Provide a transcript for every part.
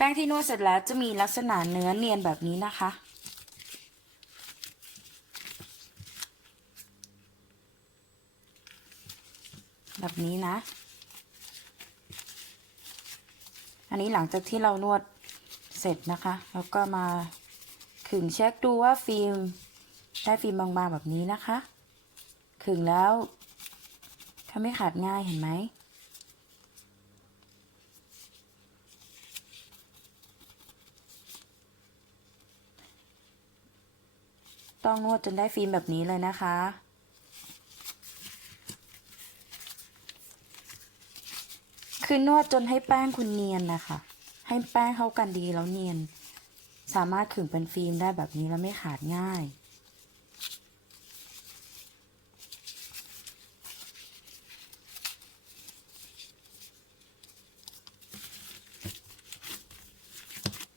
แป้งที่นวดเสร็จแล้วจะมีลักษณะเนื้อเนียนแบบนี้นะคะ แบบนี้นะ อันนี้หลังจากที่เรานวดเสร็จนะคะ แล้วก็มาขึงเช็คดูว่าฟิล์มได้ฟิล์มบางๆแบบนี้นะคะ ขึงแล้วถ้าไม่ขาดง่ายเห็นไหม ต้องนวดจนได้ฟิล์มแบบนี้เลยนะคะ คือนวดจนให้แป้งคุณเนียนนะคะ ให้แป้งเข้ากันดีแล้วเนียน สามารถขึงเป็นฟิล์มได้แบบนี้แล้วไม่ขาดง่าย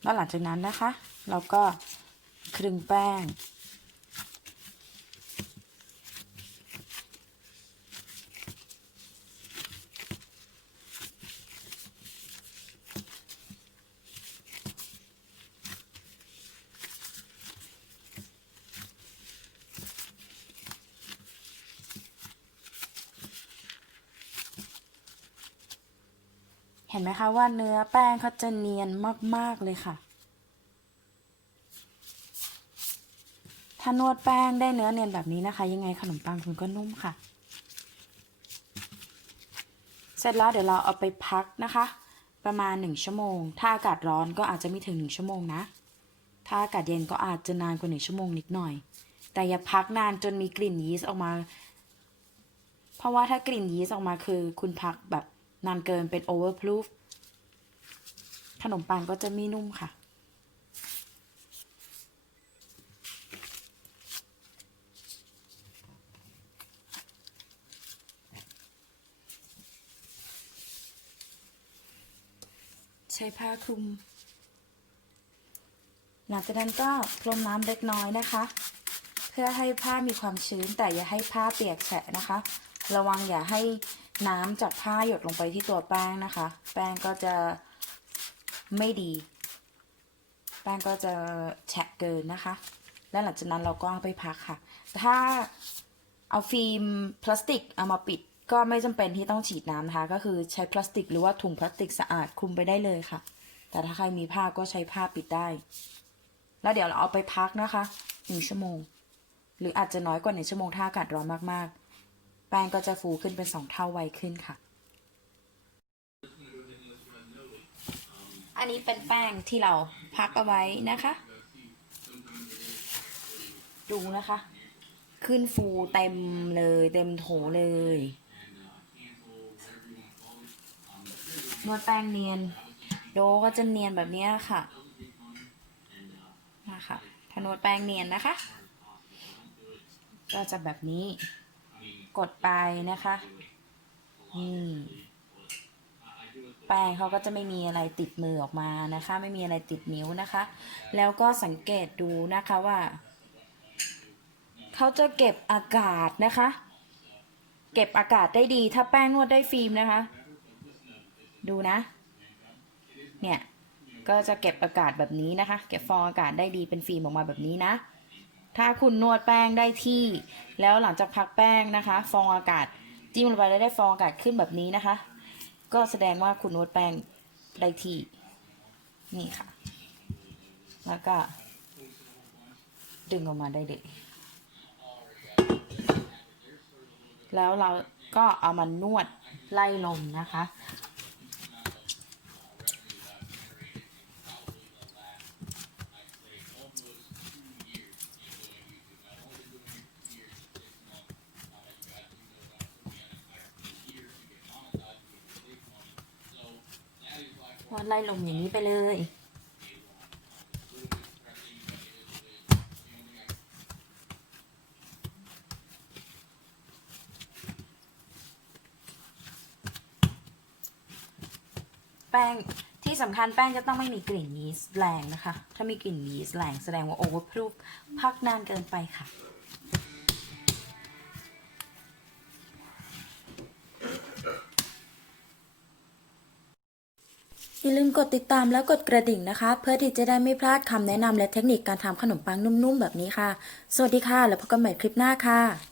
แล้วหลังจากนั้นนะคะ เราก็คลึงแป้ง เห็นไหมคะว่าเนื้อแป้งเขาจะเนียนมาก ๆ เลยค่ะ ถ้านวดแป้งได้เนื้อเนียนแบบนี้นะคะ ยังไงขนมปังคุณก็นุ่มค่ะ เสร็จแล้วเดี๋ยวเราเอาไปพักนะคะ ประมาณหนึ่งชั่วโมง ถ้าอากาศร้อนก็อาจจะไม่ถึงหนึ่งชั่วโมงนะ ถ้าอากาศเย็นก็อาจจะนานกว่าหนึ่งชั่วโมงนิดหน่อย แต่อย่าพักนานจนมีกลิ่นยีสต์ออกมา เพราะว่าถ้ากลิ่นยีสต์ออกมาคือ คุณพักแบบ นานเกินเป็น overproof ขนมปังก็จะม่นุ่มค่ะ ใช้ผ้าคลุม หลังจากนั้นก็พรมน้ำเล็กน้อยนะคะ เพื่อให้ผ้ามีความชื้นแต่อย่าให้ผ้าเปียกแฉะนะคะ ระวังอย่าให้ น้ำจากผ้าหยดลงไปที่ตัวแป้งนะคะ แป้งก็จะไม่ดี แป้งก็จะแฉะเกินนะคะ และหลังจากนั้นเราก็เอาไปพักค่ะ ถ้าเอาฟิล์มพลาสติกเอามาปิดก็ไม่จำเป็นที่ต้องฉีดน้ำนะคะ ก็คือใช้พลาสติกหรือว่าถุงพลาสติกสะอาดคลุมไปได้เลยค่ะ แต่ถ้าใครมีผ้าก็ใช้ผ้าปิดได้ แล้วเดี๋ยวเราเอาไปพักนะคะหนึ่งชั่วโมง หรืออาจจะน้อยกว่าหนึ่งชั่วโมงถ้าอากาศร้อนมากๆ แป้งก็จะฟูขึ้นเป็นสองเท่าไวขึ้นค่ะ อันนี้เป็นแป้งที่เราพักเอาไว้นะคะ ดูนะคะ ขึ้นฟูเต็มเลยเต็มโถเลยนวดแป้งเนียน โดก็จะเนียนแบบนี้ค่ะนะคะถ้านวดแป้งเนียนนะคะ ก็จะแบบนี้ กดไปนะคะ นี่ แป้งเขาก็จะไม่มีอะไรติดมือออกมานะคะ ไม่มีอะไรติดนิ้วนะคะ แล้วก็สังเกตดูนะคะว่า เขาจะเก็บอากาศนะคะ เก็บอากาศได้ดี ถ้าแป้งนวดได้ฟิล์มนะคะ ดูนะ เนี่ย ก็จะเก็บอากาศแบบนี้นะคะ เก็บฟองอากาศได้ดีเป็นฟิล์มออกมาแบบนี้นะ ถ้าคุณนวดแป้งได้ที่ แล้วหลังจากพักแป้งนะคะ ฟองอากาศ จิ้มลงไปแล้วได้ฟองอากาศขึ้นแบบนี้นะคะ ก็แสดงว่าคุณนวดแป้งได้ที่ นี่ค่ะ แล้วก็ ดึงออกมาได้เลยแล้วเราก็เอามานวดไล่ลมนะคะ นวดไล่ลมอย่างนี้ไปเลย แป้งที่สำคัญแป้งจะต้องไม่มีกลิ่นยีสต์แรงนะคะ ถ้ามีกลิ่นยีสต์แรงแสดงว่าโอเวอร์พรูฟพักนานเกินไปค่ะ อย่าลืมกดติดตามแล้วกดกระดิ่งนะคะ เพื่อที่จะได้ไม่พลาดคำแนะนำและเทคนิคการทำขนมปังนุ่มๆแบบนี้ค่ะ สวัสดีค่ะ แล้วพบกันใหม่คลิปหน้าค่ะ